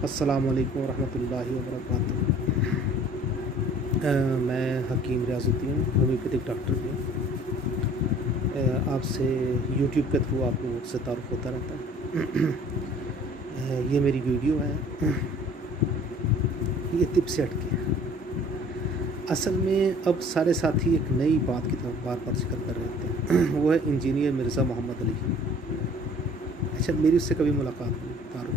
السلام علیکم ورحمۃ اللہ وبرکاتہ۔ میں حکیم ریاض الدین ہومیوپیتھک ڈاکٹر بھی ہوں۔ آپ سے یوٹیوب کے تھرو آپ لوگوں سے تعارف ہوتا رہتا ہے۔ یہ میری ویڈیو ہے، یہ طب سے ہٹ کے۔ اصل میں اب سارے ساتھی ایک نئی بات کی طرف بار بار ذکر کر رہے تھے، وہ ہے انجینئر مرزا محمد علی۔ اچھا، میری اس سے کبھی ملاقات ہوئی، تعارف؟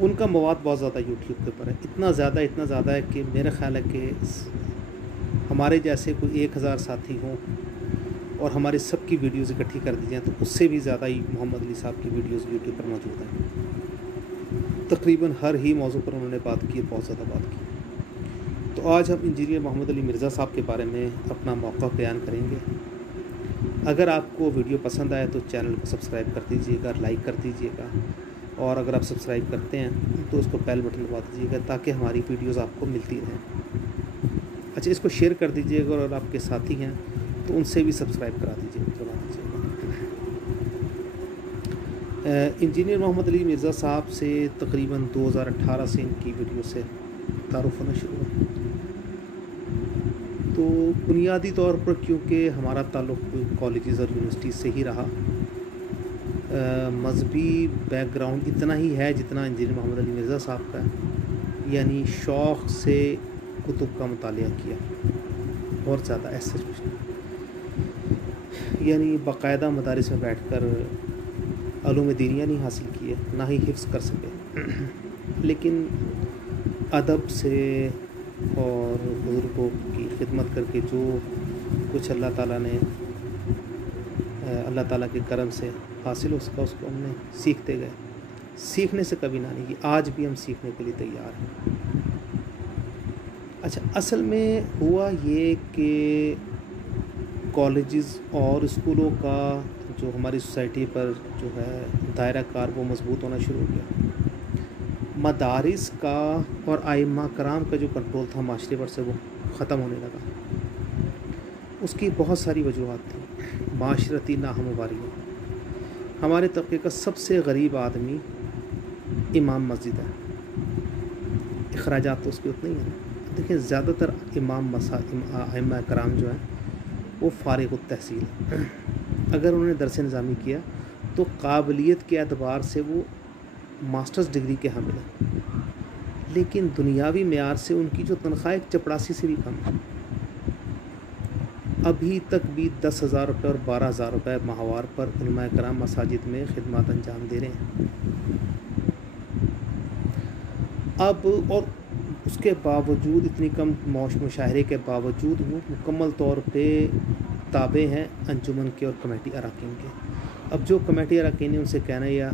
ان کا مواد بہت زیادہ یوٹیوب کے اوپر ہے، اتنا زیادہ ہے کہ میرا خیال ہے کہ ہمارے جیسے کوئی 1000 ساتھی ہوں اور ہماری سب کی ویڈیوز اکٹھی کر دی جائیں تو اس سے بھی زیادہ ہی محمد علی صاحب کی ویڈیوز یوٹیوب پر موجود ہیں۔ تقریباً ہر ہی موضوع پر انہوں نے بات کی ہے، بہت زیادہ بات کی۔ تو آج ہم انجینئر محمد علی مرزا صاحب کے بارے میں اپنا موقف بیان کریں گے۔ اگر آپ کو ویڈیو پسند آئے تو چینل کو سبسکرائب کر دیجیے گا، لائک کر دیجیے گا، اور اگر آپ سبسکرائب کرتے ہیں تو اس کو بیل بٹن دبا دیجیے گا تاکہ ہماری ویڈیوز آپ کو ملتی رہیں۔ اچھا، اس کو شیئر کر دیجیے گا، اور آپ کے ساتھی ہیں تو ان سے بھی سبسکرائب کرا دیجیے گا۔ انجینئر محمد علی مرزا صاحب سے تقریباً 2018 سے ان کی ویڈیو سے تعارف ہونا شروع ہوا۔ تو بنیادی طور پر کیونکہ ہمارا تعلق کالجز اور یونیورسٹیز سے ہی رہا، مذہبی بیک گراؤنڈ اتنا ہی ہے جتنا انجینئر محمد علی مرزا صاحب کا ہے، یعنی شوق سے کتب کا مطالعہ کیا، اور زیادہ ایسا کچھ نہیں، یعنی باقاعدہ مدارس میں بیٹھ کر علوم دینیہ نہیں حاصل کیے، نہ ہی حفظ کر سکے، لیکن ادب سے اور بزرگوں کی خدمت کر کے جو کچھ اللہ تعالیٰ کے کرم سے حاصل ہو سکا اس کو ہم نے سیکھتے گئے، سیکھنے سے کبھی نہ نہیں کی، آج بھی ہم سیکھنے کے لیے تیار ہیں۔ اچھا، اصل میں ہوا یہ کہ کالجز اور اسکولوں کا جو ہماری سوسائٹی پر جو ہے دائرہ کار وہ مضبوط ہونا شروع ہو گیا۔ مدارس کا اور ائمہ کرام کا جو کنٹرول تھا معاشرے پر سے وہ ختم ہونے لگا۔ اس کی بہت ساری وجوہات تھیں، معاشرتی ناہمواریاں۔ ہمارے طبقے کا سب سے غریب آدمی امام مسجد ہے، اخراجات تو اس کے اتنے ہی ہیں۔ دیکھیں، زیادہ تر ائمہ کرام جو ہیں وہ فارغ التحصیل ہیں۔ اگر انہوں نے درس نظامی کیا تو قابلیت کے اعتبار سے وہ ماسٹرز ڈگری کے حامل ہیں، لیکن دنیاوی معیار سے ان کی جو تنخواہ ایک چپڑاسی سے بھی کم ہے۔ ابھی تک بھی 10,000 روپے اور 12,000 روپے ماہوار پر علماء کرام مساجد میں خدمات انجام دے رہے ہیں۔ اب اور اس کے باوجود، اتنی کم مشاہرے کے باوجود، وہ مکمل طور پہ تابع ہیں انجمن کے اور کمیٹی اراکین کے۔ اب جو کمیٹی اراکین نے ان سے کہنا ہے، یا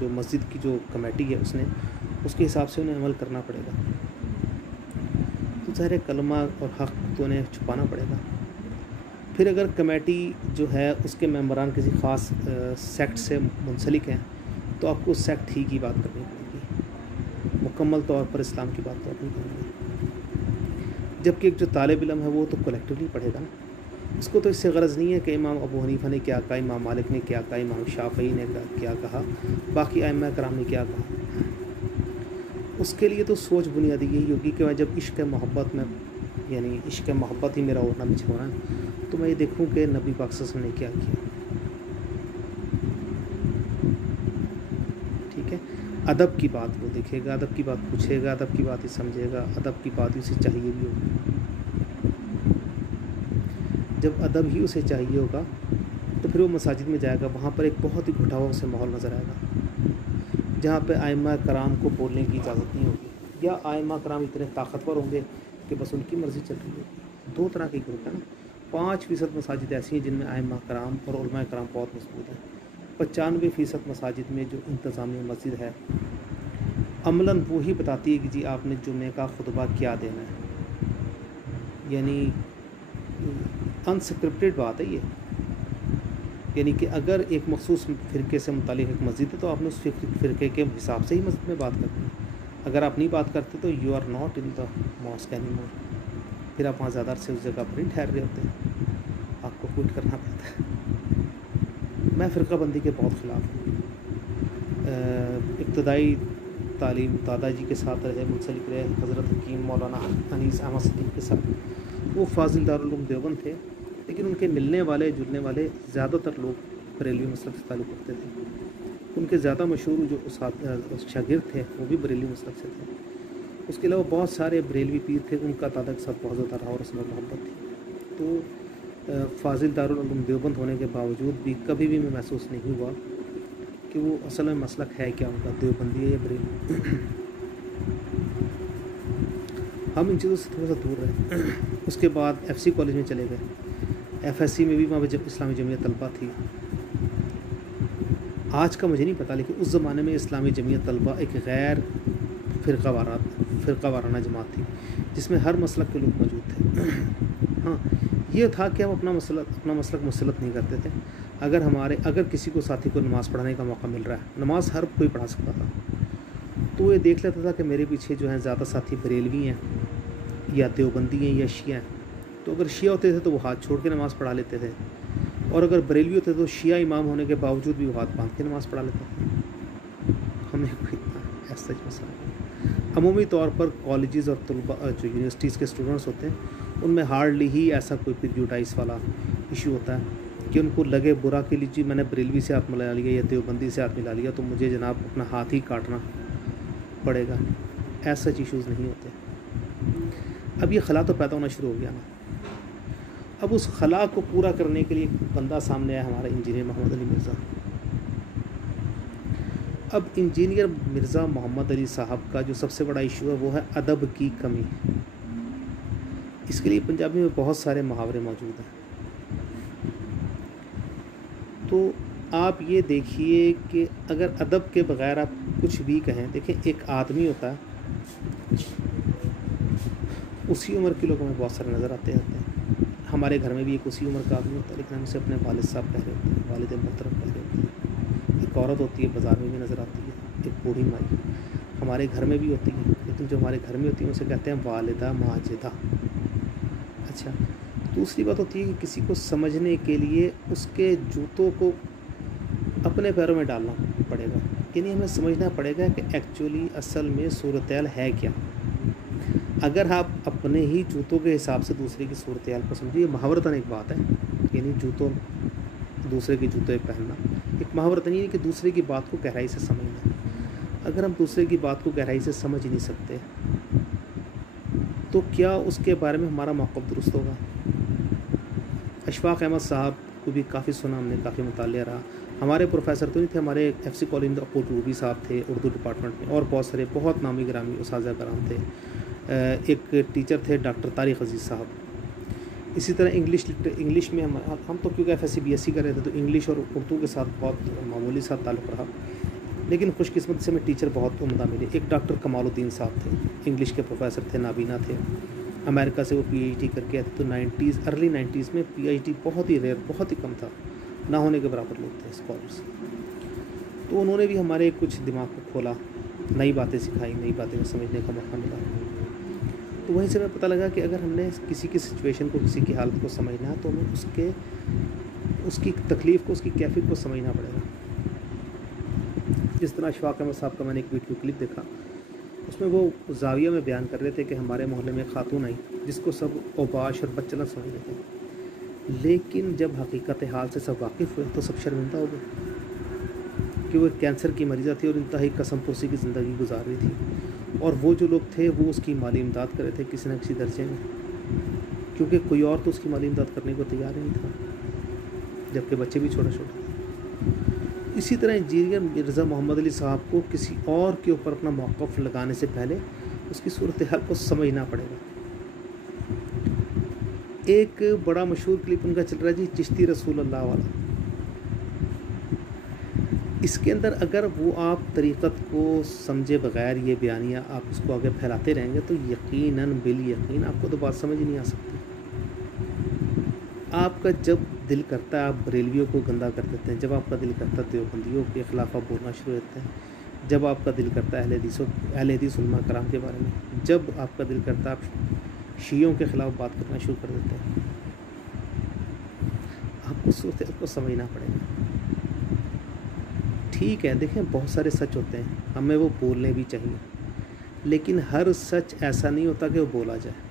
جو مسجد کی جو کمیٹی ہے اس کے حساب سے انہیں عمل کرنا پڑے گا، تو ظاہر کلمہ اور حق تو انہیں چھپانا پڑے گا۔ پھر اگر کمیٹی جو ہے اس کے ممبران کسی خاص سیکٹ سے منسلک ہیں تو آپ کو سیکٹ ہی کی بات کرنی پڑے گی، مکمل طور پر اسلام کی بات تو آپ نہیں کریں گے۔ جبکہ ایک جو طالب علم ہے وہ تو کلیکٹیولی پڑھے گا نا، اس کو تو اس سے غرض نہیں ہے کہ امام ابو حنیفہ نے کیا کہا، امام مالک نے کیا کہا، امام شافعی نے کیا کہا، باقی ائمہ کرام نے کیا کہا۔ اس کے لیے تو سوچ بنیادی یہی ہوگی کہ میں جب عشق محبت میں، یعنی عشق محبت ہی میرا اوڑھنا مجھے ہونا ہے، تو میں یہ دیکھوں کہ نبی پاک صلی اللہ علیہ وسلم نے کیا کیا۔ ٹھیک ہے، ادب کی بات وہ دیکھے گا، ادب کی بات پوچھے گا، ادب کی بات ہی سمجھے گا، ادب کی بات ہی اسے چاہیے بھی ہوگی۔ جب ادب ہی اسے چاہیے ہوگا تو پھر وہ مساجد میں جائے گا، وہاں پر ایک بہت ہی گھٹا ہوا اسے ماحول نظر آئے گا، جہاں پہ ائمہ کرام کو بولنے کی اجازت نہیں ہوگی، یا ائمہ کرام اتنے طاقتور ہوں گے کہ بس ان کی مرضی چل رہی ہوگی۔ دو طرح کے گروپ ہیں نا، 5% مساجد ایسی ہیں جن میں ائمہ کرام اور علماء کرام بہت مضبوط ہیں، 95% مساجد میں جو انتظامیہ مسجد ہے عملاً وہی بتاتی ہے کہ جی آپ نے جمعے کا خطبہ کیا دینا ہے، یعنی انسکرپٹڈ بات ہے یہ، یعنی کہ اگر ایک مخصوص فرقے سے متعلق ایک مسجد ہے تو آپ نے اس فرقے کے حساب سے ہی مسجد میں بات کرنی ہے۔ اگر آپ نہیں بات کرتے تو you are not in the mask anymore, پھر آپ وہاں زیادہ عرصے اس جگہ پر نہیں ٹھہر رہے ہوتے ہیں، آپ کو کوئٹ کرنا پڑتا ہے۔ میں فرقہ بندی کے بہت خلاف ہوں، ابتدائی تعلیم دادا جی کے ساتھ رہے، منسلک رہے حضرت حکیم مولانا انیس احمد صدیق کے ساتھ. وہ فاضل دارالعلوم دیوبند تھے، لیکن ان کے ملنے والے جلنے والے زیادہ تر لوگ بریلوی مسلک سے تعلق رکھتے تھے. ان کے زیادہ مشہور جو شاگرد تھے وہ بھی بریلوی مسلک سے تھے. اس کے علاوہ بہت سارے بریلوی پیر تھے، ان کا دادا کے ساتھ بہت زیادہ رہا اور رسم و محبت تھی. تو فاضل دارالعلوم دیوبند ہونے کے باوجود بھی کبھی بھی میں محسوس نہیں ہوا کہ وہ اصل میں مسلک ہے کیا ان کا، دیوبندی ہے یا بریلوی. ہم ان چیزوں سے تھوڑا سا دور رہے. اس کے بعد ایف سی کالج میں چلے گئے. ایف ایس سی میں بھی وہاں پہ جب اسلامی جمعیت طلبہ تھی. آج کا مجھے نہیں پتہ، لیکن اس زمانے میں اسلامی جمعیت طلبہ ایک غیر فرقہ وارانہ جماعت تھی جس میں ہر مسلک کے لوگ موجود تھے. ہاں، یہ تھا کہ ہم اپنا مسلک مسلط نہیں کرتے تھے. اگر کسی کو ساتھی کو نماز پڑھانے کا موقع مل رہا ہے، نماز ہر کوئی پڑھا سکتا تھا، تو یہ دیکھ لیتا تھا کہ میرے پیچھے جو ہیں زیادہ ساتھی بریلوی ہیں یا دیوبندی ہیں یا شیعہ ہیں. تو اگر شیعہ ہوتے تھے تو وہ ہاتھ چھوڑ کے نماز پڑھا لیتے تھے، اور اگر بریلوی ہوتے تو شیعہ امام ہونے کے باوجود بھی وہ ہاتھ باندھ کے نماز پڑھا لیتے تھے. ہمیں کوئی ایسا مسئلہ نہیں. عمومی طور پر کالجز اور طلباء جو یونیورسٹیز کے اسٹوڈنٹس ہوتے ہیں ان میں ہارڈلی ہی ایسا کوئی پریجوڈائز والا ایشو ہوتا ہے کہ ان کو لگے برا کہ لیجیے میں نے بریلوی سے ہاتھ ملا لیا یا دیوبندی سے ہاتھ ملا لیا تو مجھے جناب اپنا ہاتھ ہی کاٹنا پڑے گا. ایسا ایشوز نہیں ہوتے. اب یہ خلا تو پیدا ہونا شروع ہو گیا نا. اب اس خلا کو پورا کرنے کے لیے ایک بندہ سامنے آیا، ہمارا انجینئر محمد علی مرزا. اب انجینئر مرزا محمد علی صاحب کا جو سب سے بڑا ایشو ہے وہ ہے ادب کی کمی. اس کے لیے پنجابی میں بہت سارے محاورے موجود ہیں. تو آپ یہ دیکھیے کہ اگر ادب کے بغیر آپ کچھ بھی کہیں، دیکھیں ایک آدمی ہوتا ہے، اسی عمر کے لوگ ہمیں بہت سارے نظر آتے ہیں. ہمارے گھر میں بھی ایک اسی عمر کا آدمی ہوتا ہے، لیکن ہم اسے اپنے والد صاحب کہہ رہے ہوتے ہیں، والد محترم کہہ رہے ہوتے ہیں. ایک عورت ہوتی ہے، بازار میں بھی نظر آتی ہے، ایک بوڑھی مائی. ہمارے گھر میں بھی ہوتی ہے، لیکن جو ہمارے گھر میں ہوتی ہیں اسے کہتے ہیں والدہ ماجدہ. اچھا، دوسری بات ہوتی ہے کہ کسی کو سمجھنے کے لیے اس کے جوتوں کو اپنے پیروں میں ڈالنا پڑے گا. یعنی ہمیں سمجھنا پڑے گا کہ ایکچولی اصل میں صورتحال ہے کیا. اگر آپ اپنے ہی جوتوں کے حساب سے دوسرے کی صورتحال کو سمجھیے، یہ محاورتاً ایک بات ہے. یعنی جوتوں دوسرے کے جوتے پہننا ایک محاورتاً، یعنی کہ دوسرے کی بات کو گہرائی سے سمجھنا. اگر ہم دوسرے کی بات کو گہرائی سے سمجھ نہیں سکتے تو کیا اس کے بارے میں ہمارا موقف درست ہوگا؟ اشفاق احمد صاحب کو بھی کافی سنا ہم نے، کافی مطالعہ رہا. ہمارے پروفیسر تو نہیں تھے، ہمارے ایف سی کالج میں عبور روبی صاحب تھے اردو ڈپارٹمنٹ میں، اور بہت سارے بہت نامی گرامی اساتذہ کرام تھے. ایک ٹیچر تھے ڈاکٹر طارق عزیز صاحب. اسی طرح انگلش میں ہم تو کیونکہ F S C B S C کر رہے تھے تو انگلش اور اردو کے ساتھ بہت معمولی ساتھ تعلق رہا، لیکن خوش قسمت سے میں ٹیچر بہت عمدہ ملے. ایک ڈاکٹر کمال الدین صاحب تھے، انگلش کے پروفیسر تھے، نابینا تھے. امریکہ سے وہ پی ایچ ڈی کر کے آئے تھے. تو ارلی 90s میں پی ایچ ڈی بہت ہی ریئر، بہت ہی کم تھا، نہ ہونے کے برابر لوگ تھے اسکالرس. تو انہوں نے بھی ہمارے کچھ دماغ کو کھولا، نئی باتیں سکھائی، نئی باتیں سمجھنے کا موقع ملا. تو وہیں سے میں پتہ لگا کہ اگر ہم نے کسی کی سچویشن کو، کسی کی حالت کو سمجھنا ہے تو ہمیں اس کی تکلیف کو، اس کی کیفیت کو سمجھنا پڑے گا. جس طرح اشفاق احمد صاحب کا میں نے ایک ویڈیو کلپ دیکھا، اس میں وہ زاویہ میں بیان کر رہے تھے کہ ہمارے محلے میں خاتون آئی جس کو سب اوباش اور بچلا سمجھ رہے تھے، لیکن جب حقیقت حال سے سب واقف ہوئے تو سب شرمندہ ہو گئے کہ وہ کینسر کی مریضہ تھی اور انتہائی قسم پرسی کی زندگی گزار رہی تھی. اور وہ جو لوگ تھے وہ اس کی مالی امداد کر رہے تھے کسی نہ کسی درجے میں، کیونکہ کوئی اور تو اس کی مالی امداد کرنے کو تیار ہی نہیں تھا، جبکہ بچے بھی چھوٹے چھوٹے تھے. اسی طرح انجینئر مرزا محمد علی صاحب کو کسی اور کے اوپر اپنا موقف لگانے سے پہلے اس کی صورتحال کو سمجھنا پڑے گا. ایک بڑا مشہور کلپ ان کا چل رہا ہے جی، چشتی رسول اللہ والا. اس کے اندر اگر وہ آپ طریقت کو سمجھے بغیر یہ بیانیہ آپ اس کو آگے پھیلاتے رہیں گے تو یقیناً بالیقین آپ کو تو بات سمجھ نہیں آ سکتی. آپ کا جب دل کرتا ہے آپ بریلویوں کو گندا کر دیتے ہیں، جب آپ کا دل کرتا ہے دیوبندیوں کے خلاف آپ بولنا شروع ہوتے ہیں، جب آپ کا دل کرتا ہے اہل حدیث علماء کرام کے بارے میں، جب آپ کا دل کرتا ہے آپ شیعوں کے خلاف بات کرنا شروع کر دیتے ہیں. آپ کو صورتحال کو سمجھنا پڑے گا. ٹھیک ہے، دیکھیں بہت سارے سچ ہوتے ہیں، ہمیں وہ بولنے بھی چاہیے، لیکن ہر سچ ایسا نہیں ہوتا کہ وہ بولا جائے۔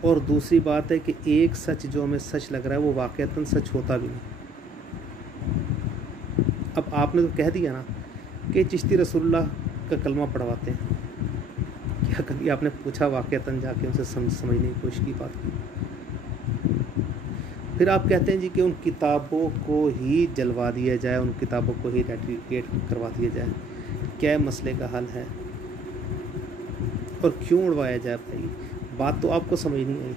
اور دوسری بات ہے کہ ایک سچ جو ہمیں سچ لگ رہا ہے وہ واقعتاً سچ ہوتا بھی نہیں۔ اب آپ نے تو کہہ دیا نا کہ چشتی رسول اللہ کا کلمہ پڑھواتے ہیں، کیا کبھی آپ نے پوچھا واقعتاً جا کے ان سے سمجھنے کی کوشش کی بات کی؟ پھر آپ کہتے ہیں جی کہ ان کتابوں کو ہی جلوا دیا جائے، ان کتابوں کو ہی ریٹیفکیٹ کروا دیا جائے، کیا مسئلے کا حل ہے اور کیوں اڑوایا جائے؟ بھائی بات تو آپ کو سمجھ نہیں آئی۔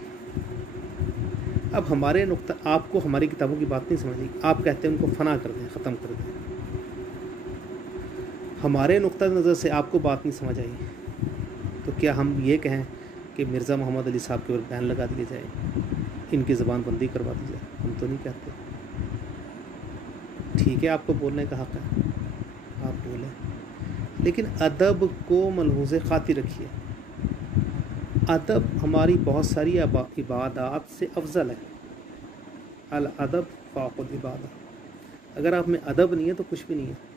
اب ہمارے نقطہ، آپ کو ہماری کتابوں کی بات نہیں سمجھ آئی، آپ کہتے ہیں ان کو فنا کر دیں، ختم کر دیں۔ ہمارے نقطہ نظر سے آپ کو بات نہیں سمجھ آئی تو کیا ہم یہ کہیں کہ مرزا محمد علی صاحب کے اوپر بین لگا دیا جائے، ان کی زبان بندی کروا دی جائے؟ ہم تو نہیں کہتے۔ ٹھیک ہے، آپ کو بولنے کا حق ہے، آپ بولیں، لیکن ادب کو ملحوظ خاطر رکھیے۔ ادب ہماری بہت ساری عبادات سے افضل ہے۔ الادب فوق العبادہ۔ اگر آپ میں ادب نہیں ہے تو کچھ بھی نہیں ہے۔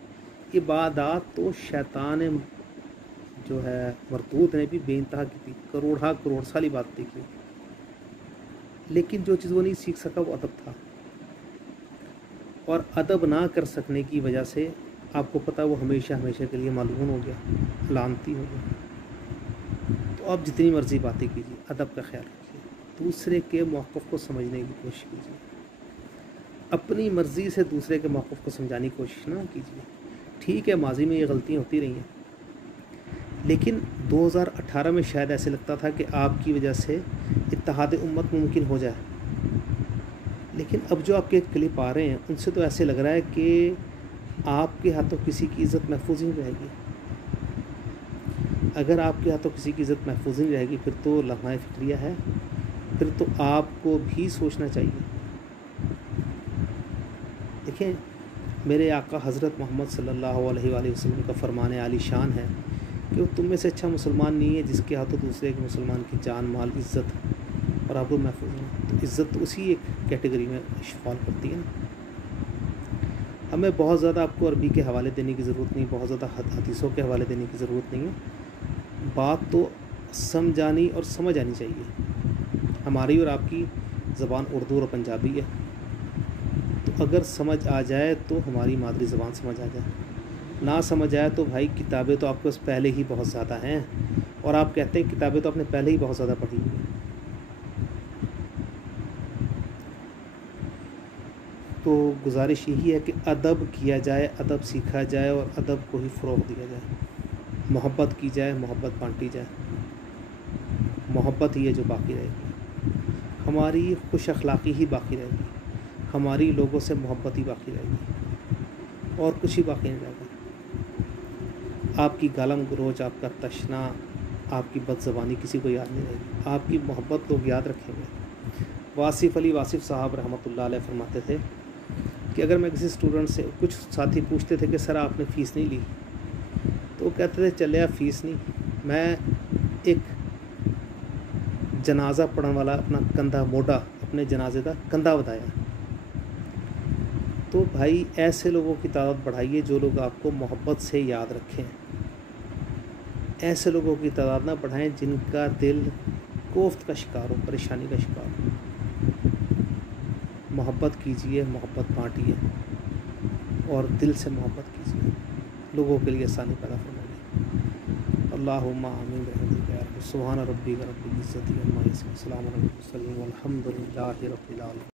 عبادات تو شیطان جو ہے مردود نے بھی بے انتہا کی تھی، کروڑ سالی بات دیکھی، لیکن جو چیز وہ نہیں سیکھ سکا وہ ادب تھا، اور ادب نہ کر سکنے کی وجہ سے آپ کو پتہ وہ ہمیشہ کے لیے ملعون ہو گیا، لعنتی ہو گیا۔ تو آپ جتنی مرضی باتیں کیجیے، ادب کا خیال رکھیے، دوسرے کے موقف کو سمجھنے کی کوشش کیجیے، اپنی مرضی سے دوسرے کے موقف کو سمجھانے کی کوشش نہ کیجیے۔ ٹھیک ہے، ماضی میں یہ غلطیاں ہوتی رہی ہیں، لیکن 2018 میں شاید ایسے لگتا تھا کہ آپ کی وجہ سے اتحاد امت ممکن ہو جائے، لیکن اب جو آپ کے کلپ آ رہے ہیں ان سے تو ایسے لگ رہا ہے کہ آپ کے ہاتھوں کسی کی عزت محفوظ نہیں رہے گی۔ اگر آپ کے ہاتھوں کسی کی عزت محفوظ نہیں رہے گی پھر تو لمحہ فکریہ ہے، پھر تو آپ کو بھی سوچنا چاہیے۔ دیکھیں، میرے آقا حضرت محمد صلی اللہ علیہ وآلہ وسلم کا فرمان عالی شان ہے کہ وہ تم میں سے اچھا مسلمان نہیں ہے جس کے ہاتھوں دوسرے کے مسلمان کی جان، مال، عزت اور آبرو محفوظ ہے۔ تو عزت تو اسی ایک کیٹیگری میں فال کرتی ہے نا۔ ہمیں بہت زیادہ آپ کو عربی کے حوالے دینے کی ضرورت نہیں، بہت زیادہ حدیثوں کے حوالے دینے کی ضرورت نہیں ہے، بات تو سمجھانی اور سمجھ آنی چاہیے۔ ہماری اور آپ کی زبان اردو اور پنجابی ہے، تو اگر سمجھ آ جائے تو ہماری مادری زبان سمجھ آ جائے، نہ سمجھ آئے تو بھائی کتابیں تو آپ کے پاس پہلے ہی بہت زیادہ ہیں، اور آپ کہتے ہیں کتابیں تو آپ نے پہلے ہی بہت زیادہ پڑھی ہوئی ہیں۔ تو گزارش یہی ہے کہ ادب کیا جائے، ادب سیکھا جائے اور ادب کو ہی فروغ دیا جائے، محبت کی جائے، محبت بانٹی جائے، محبت ہی ہے جو باقی رہے گی، ہماری خوش اخلاقی ہی باقی رہے گی، ہماری لوگوں سے محبت ہی باقی رہے گی، اور کچھ ہی باقی نہیں رہے گا۔ آپ کی گالم گروچ، آپ کا تشنا، آپ کی بد زبانی کسی کو یاد نہیں رہے گی، آپ کی محبت لوگ یاد رکھیں گے۔ واصف علی واصف صاحب رحمۃ اللہ علیہ فرماتے تھے کہ اگر میں کسی اسٹوڈنٹ سے، کچھ ساتھی پوچھتے تھے کہ سر آپ نے فیس نہیں لی، تو وہ کہتے تھے چلے آپ فیس نہیں، میں ایک جنازہ پڑھن والا اپنا کندھا موڈا، اپنے جنازے کا کندھا بتایا۔ تو بھائی ایسے لوگوں کی تعداد بڑھائیے جو لوگ آپ کو محبت سے یاد رکھیں، ایسے لوگوں کی تعداد نہ بڑھائیں جن کا دل کوفت کا شکار ہو، پریشانی کا شکار ہو۔ محبت کیجیے، محبت بانٹیے، اور دل سے محبت کیجیے، لوگوں کے لیے آسانی پیدا فرمائیے۔ اللہم آمین برحمتک یا رب۔ سبحان ربک رب العزت عما یصفون، وسلام علی المرسلین والحمد للہ رب العالمین۔